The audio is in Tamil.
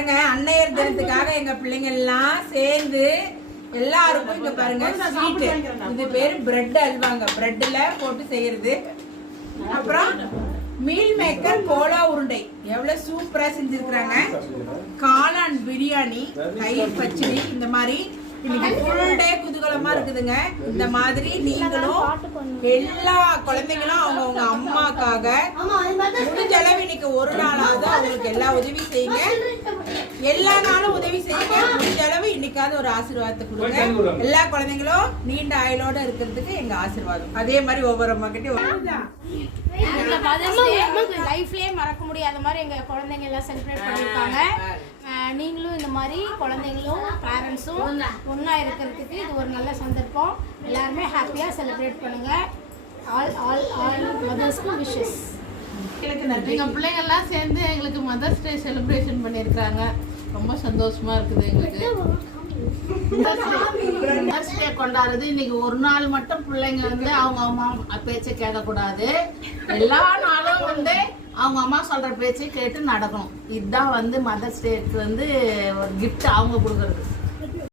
அன்னையர் தினத்துக்காக எங்க பிள்ளைங்க எல்லாம் சேர்ந்து எல்லாருக்கும் இங்க பாருங்க ஸ்வீட். இது பேரு பிரெட் அல்வாங்க, பிரெட்ல போட்டு செய்யறது. அப்புறம் மீல் மேக்கர் கோலா உருண்டை எவ்வளவு சூப்பரா செஞ்சிருக்காங்க. காளான் பிரியாணி, தயிர் பச்சடி, இந்த மாதிரி இன்னைக்கு ஃபுல் டே குதூகலமா இருக்குதுங்க. இந்த மாதிரி நீங்களும் எல்லா குழந்தைங்களும் அவங்க அம்மாக்காக முடிஞ்ச அளவு இன்னைக்கு ஒரு நாளாவது அவங்களுக்கு எல்லா உதவி செய்யுங்க. எல்லா நாளும் உதவி செய்யுங்க. முடிஞ்ச அளவு இன்னைக்காவது ஒரு ஆசீர்வாதத்தை கொடுங்க. எல்லா குழந்தைங்களும் நீண்ட ஆயுளோட இருக்கிறதுக்கு எங்க ஆசீர்வாதம். அதே மாதிரி ஒவ்வொரு அம்மா கிட்டயும் லைஃப்லயே மறக்க முடியாத மாதிரி எங்க குழந்தைங்க எல்லாம் செலிப்ரேட் பண்ணிருக்காங்க. நீங்களும் இந்த மாதிரி குழந்தைங்களும் பேரண்ட்ஸும் ஒன்னா இருக்கிறதுக்கு இது ஒரு நல்ல சந்தர்ப்பம். எல்லாருமே ஹாப்பியா செலிப்ரேட் பண்ணுங்க. ஆல் ஆல் ஆல் மதர்ஸ்க்கு விஷஸ். எங்க பிள்ளைங்க எல்லாம் சேர்ந்து எங்களுக்கு மதர்ஸ் டே செலிப்ரேஷன் பண்ணியிருக்காங்க. ரொம்ப சந்தோஷமா இருக்குது எங்களுக்கு. மதர்ஸ் டே கொண்டாடுறது இன்னைக்கு ஒரு நாள் மட்டும் பிள்ளைங்க வந்து அவங்க அம்மா பேச்சை கேட்கக்கூடாது. எல்லா நாளும் வந்து அவங்க அம்மா சொல்ற பேச்சை கேட்டு நடக்கணும். இதுதான் வந்து மதர்ஸ் டேக்கு வந்து ஒரு கிஃப்ட் அவங்க கொடுக்கறது.